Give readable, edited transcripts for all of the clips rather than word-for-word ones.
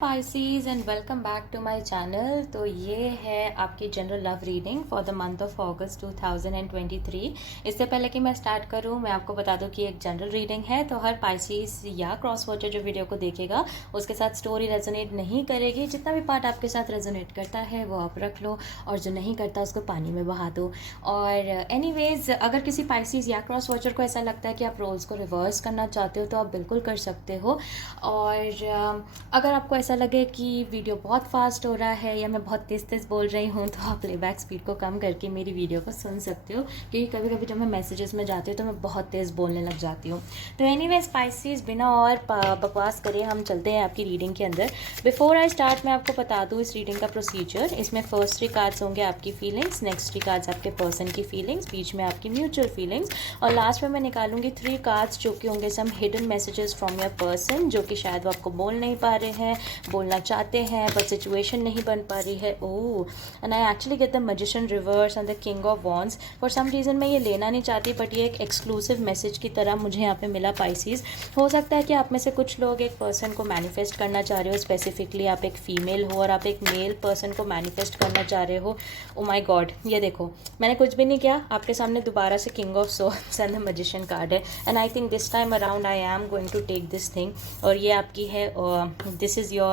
Pisces and welcome back to my channel. तो ये है आपकी general love reading for the month of August 2023। इससे पहले कि मैं स्टार्ट करूं, मैं आपको बता दूं कि एक जनरल रीडिंग है, तो हर पाइसीज या क्रॉस वॉचर जो वीडियो को देखेगा उसके साथ स्टोरी रेजोनेट नहीं करेगी। जितना भी पार्ट आपके साथ रेजोनेट करता है वो आप रख लो, और जो नहीं करता उसको पानी में बहा दो। और एनीवेज, अगर किसी पाइसीज या क्रॉस वॉचर को ऐसा लगता है कि आप रोल्स को रिवर्स करना चाहते हो तो आप बिल्कुल कर सकते हो। और अगर आपको ऐसा लगे कि वीडियो बहुत फास्ट हो रहा है या मैं बहुत तेज़ तेज़ बोल रही हूँ, तो आप प्लेबैक स्पीड को कम करके मेरी वीडियो को सुन सकते हो, क्योंकि कभी कभी जब मैं मैसेजेस में जाती हूँ तो मैं बहुत तेज़ बोलने लग जाती हूँ। तो एनीवे स्पाइसीज, बिना और बकवास करे हम चलते हैं आपकी रीडिंग के अंदर। बिफोर आई स्टार्ट, मैं आपको बता दूँ इस रीडिंग का प्रोसीजर। इसमें फर्स्ट 3 कार्ड्स होंगे आपकी फीलिंग्स, नेक्स्ट 3 कार्ड्स आपके पर्सन की फीलिंग्स, बीच में आपकी म्यूचुअल फीलिंग्स, और लास्ट में मैं निकालूंगी 3 कार्ड्स जो कि होंगे some hidden messages from your person, जो कि शायद वो आपको बोल नहीं पा रहे हैं, बोलना चाहते हैं बट सिचुएशन नहीं बन पा रही है। Oh, and I actually get the magician reverse and the king of wands. For some reason मैं ये लेना नहीं चाहती, बट ये एक एक्सक्लूसिव मैसेज की तरह मुझे यहाँ पे मिला पाइसीज। हो सकता है कि आप में से कुछ लोग एक पर्सन को मैनिफेस्ट करना चाह रहे हो, स्पेसिफिकली आप एक फीमेल हो और आप एक मेल पर्सन को मैनिफेस्ट करना चाह रहे हो। ओ माई गॉड, ये देखो, मैंने कुछ भी नहीं किया, आपके सामने दोबारा से king of swords and the magician card है। And I think this time around I am going to take this thing, और ये आपकी है, this is your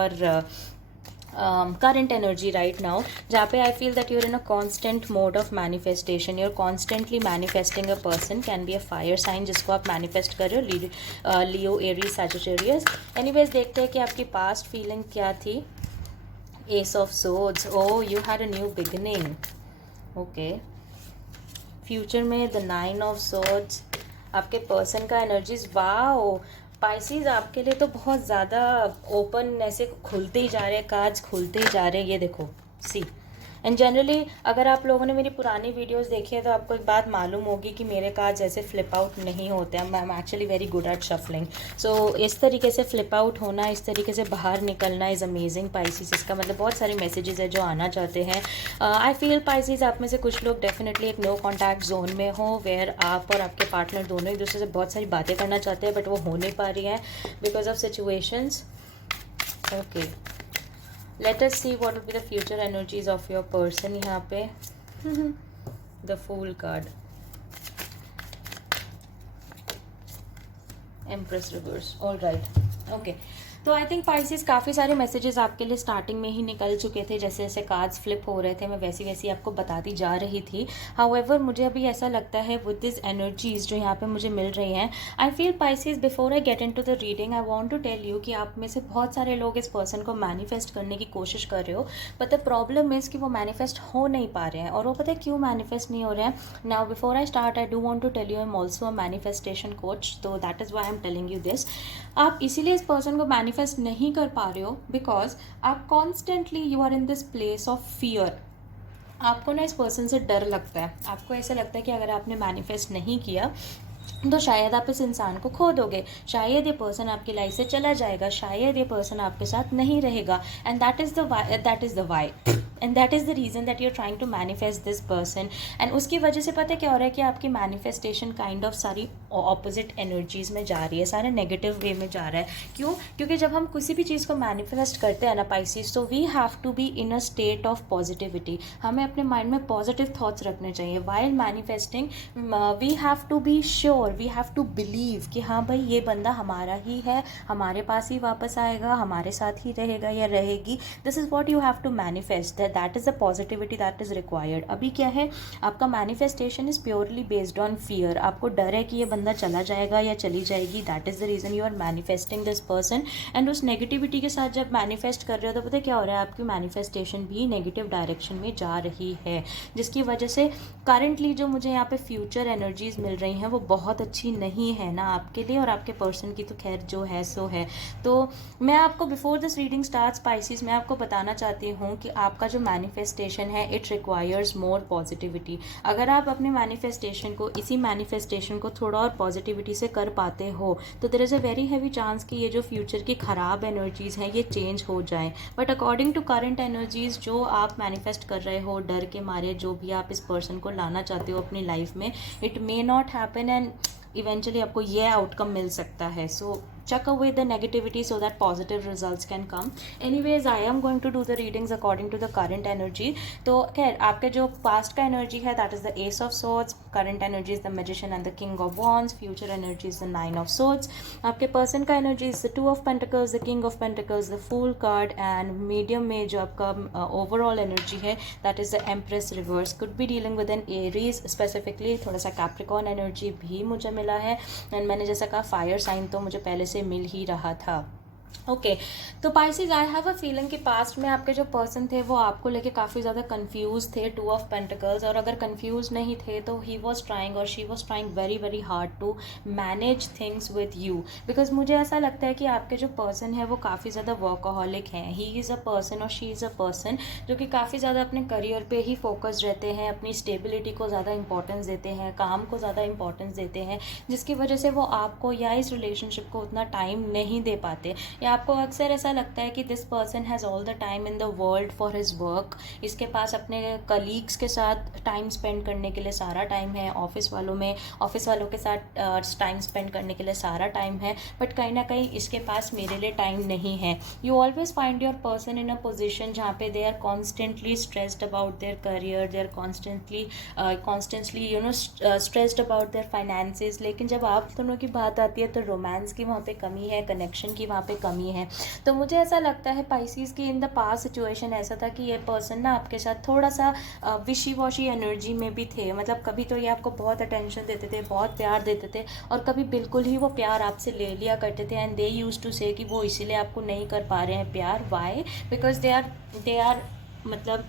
current energy right now, जहाँ पे I feel that you're in a constant mode of manifestation. You're constantly manifesting a person, can be a fire sign जिसको आप manifest कर रहे हो, Leo, Aries, Sagittarius. Anyways, देखते हैं कि आपकी past feeling क्या थी। Ace of Swords. Oh, you had a new beginning. Okay. Future में the 9 of Swords. आपके पर्सन का एनर्जीज, वाओ पाइसीज, आपके लिए तो बहुत ज़्यादा ओपन ऐसे खुलते ही जा रहे हैं, कार्ड्स खुलते ही जा रहे हैं। ये देखो, सी। एंड जनरली अगर आप लोगों ने मेरी पुरानी वीडियोस देखी है तो आपको एक बात मालूम होगी कि मेरे कार्ड्स ऐसे फ्लिप आउट नहीं होते हैं। I am actually very good at shuffling. So इस तरीके से फ्लिप आउट होना, इस तरीके से बाहर निकलना इज़ अमेजिंग पाइसीज। इसका मतलब बहुत सारे मैसेजेस है जो आना चाहते हैं। आई फील पाइसीज, आप में से कुछ लोग डेफिनेटली एक नो कॉन्टैक्ट जोन में हो, वेयर आप और आपके पार्टनर दोनों एक दूसरे से बहुत सारी बातें करना चाहते हैं, बट वो हो नहीं पा रही हैं because of situations. Okay, let us see what will be the future energies of your person यहाँ पे। the Fool card, Empress reverse, all right, okay। तो आई थिंक पाइसीज, काफ़ी सारे मैसेजेस आपके लिए स्टार्टिंग में ही निकल चुके थे। जैसे जैसे कार्ड्स फ्लिप हो रहे थे मैं वैसी वैसी आपको बताती जा रही थी। हाउएवर, मुझे अभी ऐसा लगता है विद दिस एनर्जीज जो यहाँ पे मुझे मिल रही हैं, I feel Pisces, before I get into the reading I want to tell you कि आप में से बहुत सारे लोग इस पर्सन को मैनिफेस्ट करने की कोशिश कर रहे हो, बट द प्रॉब्लम इज़ कि वो मैनिफेस्ट हो नहीं पा रहे हैं। और वो पता है क्यों मैनिफेस्ट नहीं हो रहे हैं? Now before I start, I do want to tell you, I am also a manifestation coach, तो that is why I am telling you this. आप इसीलिए इस पर्सन को मैनिफेस्ट नहीं कर पा रहे हो बिकॉज आप constantly you are in this place of fear. आपको ना इस पर्सन से डर लगता है। आपको ऐसा लगता है कि अगर आपने मैनिफेस्ट नहीं किया तो शायद आप इस इंसान को खो दोगे, शायद ये पर्सन आपकी लाइफ से चला जाएगा, शायद ये पर्सन आपके साथ नहीं रहेगा। And that is the why and that is the reason that you are trying to manifest this person. And उसकी वजह से पता है क्या हो रहा है कि आपकी मैनिफेस्टेशन काइंड ऑफ सारी ऑपोजिट एनर्जीज में जा रही है, सारे नेगेटिव वे में जा रहा है। क्यों? क्योंकि जब हम किसी भी चीज़ को मैनिफेस्ट करते हैं ना पाइसीज, तो we have to be in a state of positivity. हमें अपने माइंड में पॉजिटिव थॉट्स रखने चाहिए while manifesting. We have to be sure, we have to believe कि हाँ भाई, ये बंदा हमारा ही है, हमारे पास ही वापस आएगा, हमारे साथ ही रहेगा या रहेगी। This is what you have to manifest, that is the positivity that is required. अभी क्या है, आपका manifestation is purely based on fear. आपको डर है कि ये बंदा चला जाएगा या चली जाएगी, that is the reason you are manifesting this person. And उस नेगेटिविटी के साथ जब मैनिफेस्ट कर रहे हो तो पता है क्या हो रहा है, आपकी मैनिफेस्टेशन भी नेगेटिव डायरेक्शन में जा रही है, जिसकी वजह से करंटली जो मुझे यहाँ पे फ्यूचर एनर्जीज मिल रही हैं वो बहुत अच्छी नहीं है ना आपके लिए, और आपके पर्सन की तो खैर जो है सो है। तो मैं आपको before this reading starts Pisces, मैं आपको बताना चाहती हूँ कि आपका जो मैनिफेस्टेशन है इट रिक्वायर्स मोर पॉजिटिविटी। अगर आप अपने मैनिफेस्टेशन को, इसी मैनिफेस्टेशन को थोड़ा और पॉजिटिविटी से कर पाते हो तो there is a very heavy chance कि ये जो फ्यूचर की ख़राब एनर्जीज़ हैं ये चेंज हो जाए। But according to current energies जो आप मैनिफेस्ट कर रहे हो, डर के मारे जो भी आप इस पर्सन को लाना चाहते हो अपनी लाइफ में, it may not happen and eventually आपको ये आउटकम मिल सकता है। सो chuck away the negativity so that positive results can come. Anyways, I am going to do the readings according to the current energy. तो खैर आपके जो past का energy है that is the ace of swords, current energy is the magician and the king of wands, future energy is the nine of swords. आपके person का energy is the two of pentacles, the king of pentacles, the fool card, and medium में जो आपका overall energy है that is the empress reverse. Could be dealing with an Aries, specifically थोड़ा सा Capricorn energy भी मुझे मिला है. एंड मैंने जैसा कहा फायर साइन तो मुझे पहले से मिल ही रहा था. ओके तो Pisces, I have a feeling कि पास्ट में आपके जो पर्सन थे वो आपको लेके काफ़ी ज़्यादा कंफ्यूज थे, टू ऑफ पेंटिकल्स. और अगर कंफ्यूज नहीं थे तो ही वॉज ट्राइंग और she was trying very very hard to manage things with you. Because मुझे ऐसा लगता है कि आपके जो पर्सन है वो काफ़ी ज़्यादा वर्कaholic हैं. ही इज़ अ पर्सन और शी इज़ अ पर्सन जो कि काफ़ी ज़्यादा अपने करियर पे ही फोकस रहते हैं, अपनी स्टेबिलिटी को ज़्यादा इंपॉर्टेंस देते हैं, काम को ज़्यादा इंपॉर्टेंस देते हैं, जिसकी वजह से वो आपको या इस रिलेशनशिप को उतना टाइम नहीं दे पाते. या आपको अक्सर ऐसा लगता है कि this person has all the time in the world for his work. इसके पास अपने कलीग्स के साथ टाइम स्पेंड करने के लिए सारा टाइम है, ऑफिस वालों के साथ टाइम स्पेंड करने के लिए सारा टाइम है, बट कहीं ना कहीं इसके पास मेरे लिए टाइम नहीं है. You always find your person in a position जहाँ पे they are constantly stressed about their career, they are constantly you know stressed about their finances. लेकिन जब आप दोनों की बात आती है तो रोमांस की वहाँ पे कमी है, कनेक्शन की वहाँ पे कमी है. तो मुझे ऐसा लगता है पाइसीज की इन द पास्ट सिचुएशन ऐसा था कि ये पर्सन ना आपके साथ थोड़ा सा विशी वॉशी एनर्जी में भी थे. मतलब कभी तो ये आपको बहुत अटेंशन देते थे, बहुत प्यार देते थे, और कभी बिल्कुल ही वो प्यार आपसे ले लिया करते थे. एंड दे यूज्ड टू से कि वो इसीलिए आपको नहीं कर पा रहे हैं प्यार. वाई? बिकॉज दे आर मतलब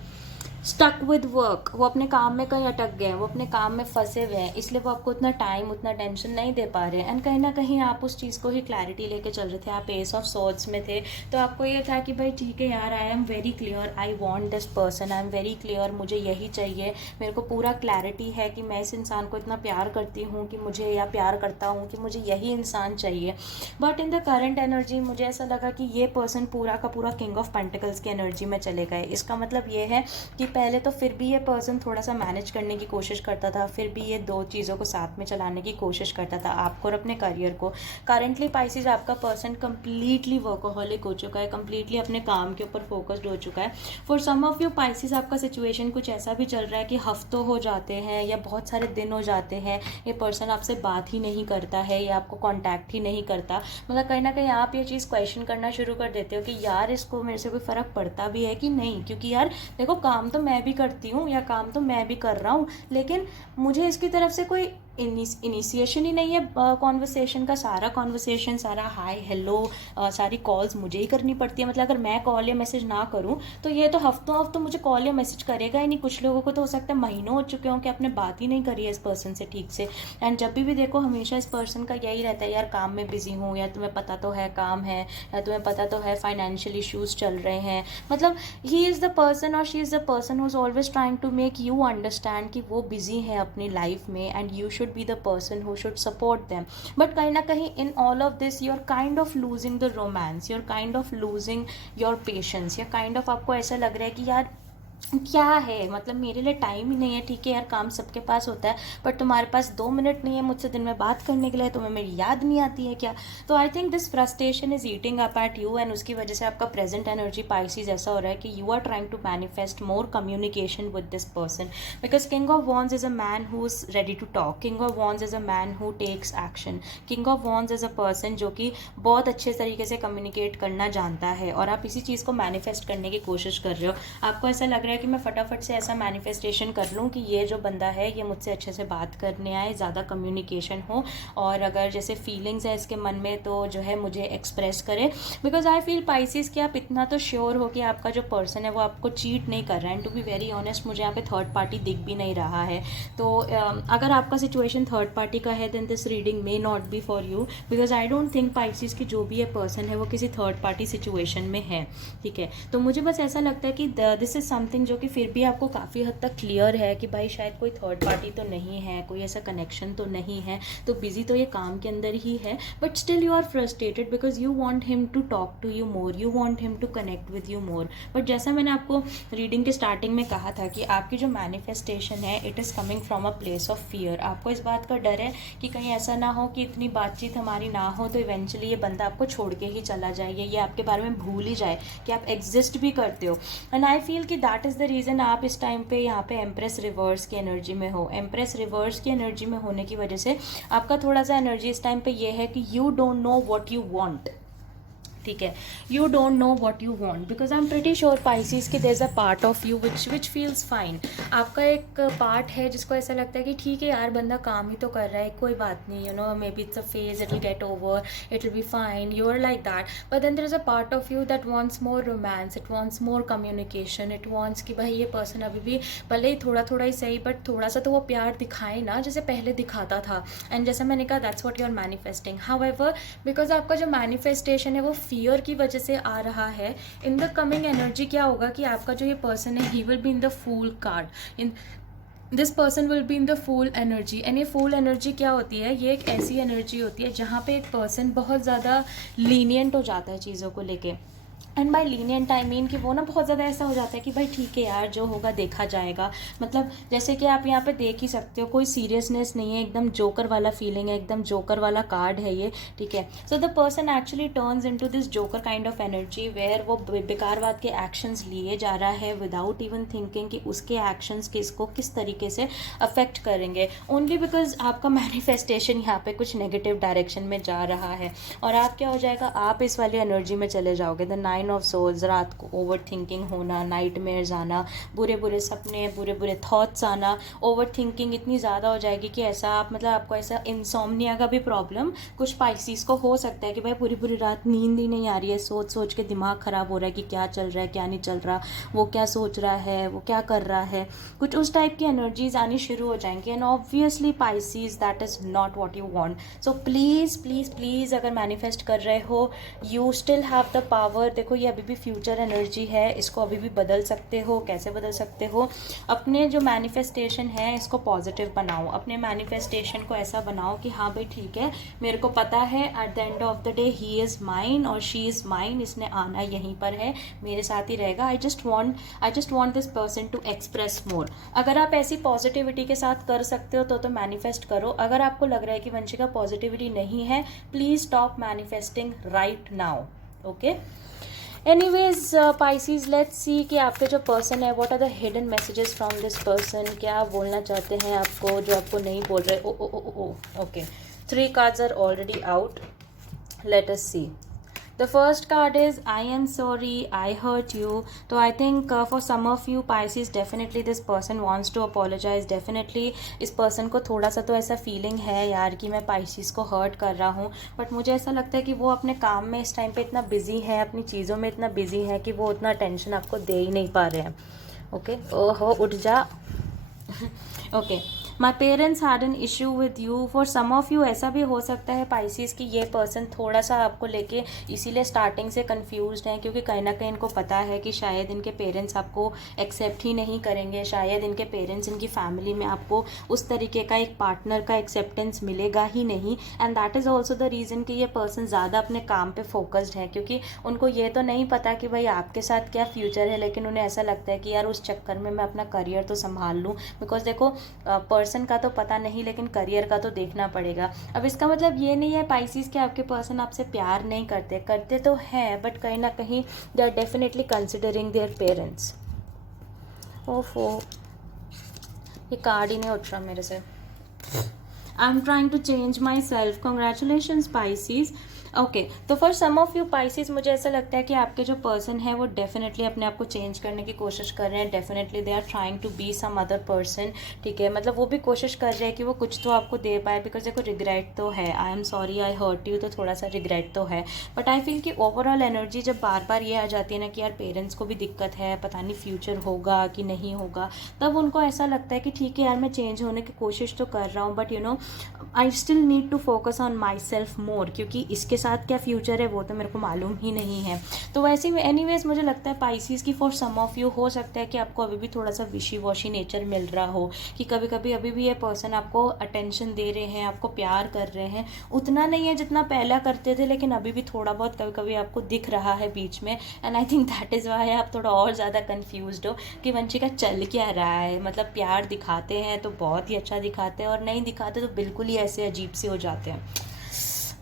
स्टक विद वर्क. वो अपने काम में कहीं अटक गए हैं, वो अपने काम में फंसे हुए हैं, इसलिए वो आपको उतना टाइम, उतना टेंशन नहीं दे पा रहे हैं. एंड कहीं ना कहीं आप उस चीज़ को ही क्लैरिटी लेके चल रहे थे. आप एस ऑफ सोर्ड्स में थे तो आपको ये था कि भाई ठीक है यार, I am very clear, I want this person, I am very clear, मुझे यही चाहिए, मेरे को पूरा क्लैरिटी है कि मैं इस इंसान को इतना प्यार करती हूँ कि मुझे, या प्यार करता हूँ कि मुझे यही इंसान चाहिए. But in the current energy मुझे ऐसा लगा कि ये पर्सन पूरा का पूरा किंग ऑफ पेंटिकल्स की एनर्जी में चले गए. इसका मतलब ये है कि पहले तो फिर भी ये पर्सन थोड़ा सा मैनेज करने की कोशिश करता था, फिर भी ये दो चीज़ों को साथ में चलाने की कोशिश करता था, आपको और अपने करियर को. करंटली पाइसेस आपका पर्सन कंप्लीटली वर्कaholic हो चुका है, कंप्लीटली अपने काम के ऊपर फोकस्ड हो चुका है. For some of you Pisces आपका सिचुएशन कुछ ऐसा भी चल रहा है कि हफ्तों हो जाते हैं या बहुत सारे दिन हो जाते हैं ये पर्सन आपसे बात ही नहीं करता है या आपको कॉन्टैक्ट ही नहीं करता. मतलब कहीं ना कहीं आप ये चीज़ क्वेश्चन करना शुरू कर देते हो कि यार इसको मेरे से कोई फ़र्क पड़ता भी है कि नहीं. क्योंकि यार देखो, काम तो मैं भी करती हूँ या काम तो मैं भी कर रहा हूँ, लेकिन मुझे इसकी तरफ से कोई इनिशिएशन ही नहीं है. कॉन्वर्सेशन का सारा कॉन्वर्सेशन, सारा हाय हेलो, सारी कॉल्स मुझे ही करनी पड़ती है. मतलब अगर मैं कॉल या मैसेज ना करूं तो ये तो हफ्तों मुझे कॉल या मैसेज करेगा ही नहीं. कुछ लोगों को तो हो सकता है महीनों हो चुके हों कि आपने बात ही नहीं करी है इस पर्सन से ठीक से. एंड जब भी देखो हमेशा इस पर्सन का यही रहता है, यार काम में बिजी हूँ, या तुम्हें पता तो है काम है, या तुम्हें पता तो है फाइनेंशियल इश्यूज चल रहे हैं. मतलब ही इज़ द पर्सन और she is the person who is always trying to make you understand कि वो बिजी है अपनी लाइफ में and you should be the person who should support them. But कहीं ना कहीं in all of this you're kind of losing the romance, you're kind of losing your patience, या kind of आपको ऐसा लग रहा है कि यार क्या है, मतलब मेरे लिए टाइम ही नहीं है. ठीक है यार, काम सबके पास होता है, बट तुम्हारे पास 2 मिनट नहीं है मुझसे दिन में बात करने के लिए, तुम्हें मेरी याद नहीं आती है क्या. तो आई think this frustration is eating up at you, and उसकी वजह से आपका प्रेजेंट एनर्जी पाइसेस ऐसा हो रहा है कि you are trying to manifest more communication with this person. Because king of wands is a man who is ready to talk, king of wands is a man who takes action, king of wands is a person जो कि बहुत अच्छे तरीके से communicate करना जानता है. और आप इसी चीज़ को मैनिफेस्ट करने की कोशिश कर रहे हो. आपको ऐसा लग रहा है कि मैं फटाफट से ऐसा मैनिफेस्टेशन कर लूँ कि ये जो बंदा है ये मुझसे अच्छे से बात करने आए, ज़्यादा कम्युनिकेशन हो, और अगर जैसे फीलिंग्स है इसके मन में तो जो है मुझे एक्सप्रेस करे. बिकॉज आई फील पाइसेस कि आप इतना तो श्योर हो कि आपका जो पर्सन है वो आपको चीट नहीं कर रहा है. And to be very honest मुझे यहाँ पे थर्ड पार्टी दिख भी नहीं रहा है. तो अगर आपका सिचुएशन थर्ड पार्टी का है then this reading may not be for you, because I don't think Pisces की जो भी ये पर्सन है वो किसी थर्ड पार्टी सिचुएशन में है. ठीक है, तो मुझे बस ऐसा लगता है कि दिस इज समथिंग समथिंग जो कि फिर भी आपको काफ़ी हद तक क्लियर है कि भाई शायद कोई थर्ड पार्टी तो नहीं है, कोई ऐसा कनेक्शन तो नहीं है, तो बिजी तो ये काम के अंदर ही है, but still you are frustrated because you want him to talk to you more, you want him to connect with you more. But जैसा मैंने आपको रीडिंग के स्टार्टिंग में कहा था कि आपकी जो मैनिफेस्टेशन है it is coming from a place of fear. आपको इस बात का डर है कि कहीं ऐसा ना हो कि इतनी बातचीत हमारी ना हो तो इवेंचुअली ये बंदा आपको छोड़ के ही चला जाए, ये आपके बारे में भूल ही जाए कि आप एग्जिस्ट भी करते हो। एंड आई फील कि दैट इज़ द रीज़न आप इस टाइम पे यहाँ पे एम्प्रेस रिवर्स की एनर्जी में हो। एम्प्रेस रिवर्स की एनर्जी में होने की वजह से आपका थोड़ा सा एनर्जी इस टाइम पे ये है कि you don't know what you want, ठीक है, you don't know what you want because I am pretty sure Pisces कि there is a part of you which feels fine. आपका एक पार्ट है जिसको ऐसा लगता है कि ठीक है यार बंदा काम ही तो कर रहा है, कोई बात नहीं, you know maybe it's a phase, it will get over, it will be fine, you are like that. But then there is a part of you that wants more romance, it wants more communication, it wants कि भाई ये person अभी भी भले ही थोड़ा थोड़ा ही सही but थोड़ा सा तो वो प्यार दिखाए ना जैसे पहले दिखाता था। एंड जैसा मैंने कहा that's what you are manifesting. However because आपका जो मैनिफेस्टेशन है वो फियर की वजह से आ रहा है, इन द कमिंग एनर्जी क्या होगा कि आपका जो ये पर्सन है he will be in the fool card, in this person will be in the fool energy. And ये फूल एनर्जी क्या होती है, ये एक ऐसी एनर्जी होती है जहाँ पे एक पर्सन बहुत ज़्यादा लीनियंट हो जाता है चीज़ों को लेके। And by lenient I mean कि वो ना बहुत ज़्यादा ऐसा हो जाता है कि भाई ठीक है यार जो होगा देखा जाएगा। मतलब जैसे कि आप यहाँ पे देख ही सकते हो कोई सीरियसनेस नहीं है, एकदम जोकर वाला फीलिंग है, एकदम जोकर वाला कार्ड है ये, ठीक है। So the person actually turns into this joker kind of energy where वो बेकारवाद के एक्शंस लिए जा रहा है विदाउट इवन थिंकिंग कि उसके एक्शंस किसको किस तरीके से अफेक्ट करेंगे, ओनली बिकॉज आपका मैनिफेस्टेशन यहाँ पे कुछ नेगेटिव डायरेक्शन में जा रहा है। और आप क्या हो जाएगा, आप इस वाली एनर्जी में चले जाओगे, द 9 ऑफ सोल्स, रात को ओवर थिंकिंग होना, नाइटमेयर्स आना, बुरे बुरे सपने, बुरे बुरे थॉट्स आना, ओवर थिंकिंग इतनी ज़्यादा हो जाएगी कि ऐसा आप मतलब आपको ऐसा इंसोम्निया का भी प्रॉब्लम कुछ पाइसिस को हो सकता है कि भाई पूरी पूरी रात नींद ही नहीं आ रही है, सोच सोच के दिमाग ख़राब हो रहा है कि क्या चल रहा है क्या नहीं चल रहा, वो क्या सोच रहा है वो क्या कर रहा है, कुछ उस टाइप की एनर्जीज आनी शुरू हो जाएंगी। And obviously Pisces that is not what you want. So please please please अगर मैनिफेस्ट कर रहे हो you still have the power. देखो ये अभी भी फ्यूचर एनर्जी है, इसको अभी भी बदल सकते हो। कैसे बदल सकते हो, अपने जो मैनिफेस्टेशन है इसको पॉजिटिव बनाओ, अपने मैनिफेस्टेशन को ऐसा बनाओ कि हाँ भाई ठीक है मेरे को पता है at the end of the day he is mine और शी इज़ माइन, इसने आना यहीं पर है, मेरे साथ ही रहेगा। I just want this person to express more. अगर आप ऐसी पॉजिटिविटी के साथ कर सकते हो तो मैनिफेस्ट करो। अगर आपको लग रहा है कि वंशिका पॉजिटिविटी नहीं है, please stop manifesting right now, okay. Anyways Pisces, let's see कि आपके जो पर्सन है what are the hidden messages from this person, क्या बोलना चाहते हैं आपको जो आपको नहीं बोल रहे। Oh oh oh oh okay, 3 cards are already out, let us see. The first card is I am sorry, I hurt you. So I think for some of you Pisces, definitely this person wants to apologize. Definitely इस person को थोड़ा सा तो ऐसा feeling है यार कि मैं Pisces को hurt कर रहा हूँ, but मुझे ऐसा लगता है कि वो अपने काम में इस टाइम पे इतना busy है, अपनी चीज़ों में इतना busy है कि वो उतना attention आपको दे ही नहीं पा रहे हैं, ओके। ओहो उठ जा, okay. My parents had an issue with you. For some of you ऐसा भी हो सकता है पाइसिस कि ये पर्सन थोड़ा सा आपको लेके इसीलिए स्टार्टिंग से कंफ्यूज्ड हैं क्योंकि कहीं ना कहीं इनको पता है कि शायद इनके पेरेंट्स आपको एक्सेप्ट ही नहीं करेंगे, शायद इनके पेरेंट्स इनकी फैमिली में आपको उस तरीके का एक पार्टनर का एक्सेप्टेंस मिलेगा ही नहीं। And that is also the reason कि ये पर्सन ज़्यादा अपने काम पे फोकस्ड है क्योंकि उनको ये तो नहीं पता कि भाई आपके साथ क्या फ्यूचर है, लेकिन उन्हें ऐसा लगता है कि यार उस चक्कर में मैं अपना करियर तो संभाल लूँ। बिकॉज देखो पर्सन का तो पता नहीं लेकिन करियर का तो देखना पड़ेगा। अब इसका मतलब ये नहीं है पाइसिस कि आपके पर्सन आपसे प्यार नहीं करते, करते तो हैं बट कहीं ना कहीं they are definitely considering their parents. ओफो ये कार्ड ही नहीं उठ रहा मेरे से। I am trying to change myself, congratulations Pisces. Okay, तो for some of you Pisces मुझे ऐसा लगता है कि आपके जो पर्सन है वो डेफिनेटली अपने आप को चेंज करने की कोशिश कर रहे हैं। Definitely they are trying to be some other person, ठीक है। मतलब वो भी कोशिश कर रहे हैं कि वो कुछ तो आपको दे पाए। बिकॉज देखो रिग्रेट तो है, I am sorry I hurt you, तो थोड़ा सा रिग्रेट तो है। बट आई फील कि ओवरऑल एनर्जी जब बार बार ये आ जाती है ना कि यार पेरेंट्स को भी दिक्कत है, पता नहीं फ्यूचर होगा कि नहीं होगा, तब उनको ऐसा लगता है कि ठीक है यार मैं चेंज होने की कोशिश तो कर रहा हूँ but you know I still need to focus on myself more, क्योंकि इसके उनके साथ क्या फ्यूचर है वो तो मेरे को मालूम ही नहीं है। तो वैसे ही एनीवेज मुझे लगता है पाइसीज़ की फॉर सम ऑफ यू हो सकता है कि आपको अभी भी थोड़ा सा विशी वॉशी नेचर मिल रहा हो, कि कभी कभी अभी भी ये पर्सन आपको अटेंशन दे रहे हैं, आपको प्यार कर रहे हैं, उतना नहीं है जितना पहला करते थे, लेकिन अभी भी थोड़ा बहुत कभी कभी आपको दिख रहा है बीच में। And I think that is why आप थोड़ा और ज़्यादा कन्फ्यूज्ड हो कि वंशिका चल क्या रहा है। मतलब प्यार दिखाते हैं तो बहुत ही अच्छा दिखाते हैं, और नहीं दिखाते तो बिल्कुल ही ऐसे अजीब से हो जाते हैं।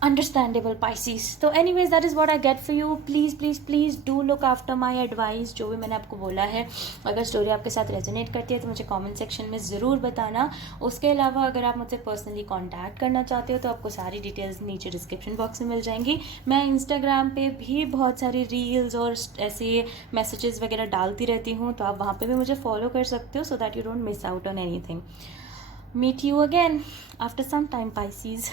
Understandable Pisces. तो anyways that is what I get for you. Please please please do look after my advice, जो भी मैंने आपको बोला है। अगर स्टोरी आपके साथ रेजोनेट करती है तो मुझे कमेंट सेक्शन में ज़रूर बताना। उसके अलावा अगर आप मुझसे पर्सनली कांटेक्ट करना चाहते हो तो आपको सारी डिटेल्स नीचे डिस्क्रिप्शन बॉक्स में मिल जाएंगी। मैं इंस्टाग्राम पे भी बहुत सारी रील्स और ऐसे मैसेजेस वगैरह डालती रहती हूँ, तो आप वहाँ पे भी मुझे फॉलो कर सकते हो, so that you don't miss out on anything. Meet you again after some time, Pisces.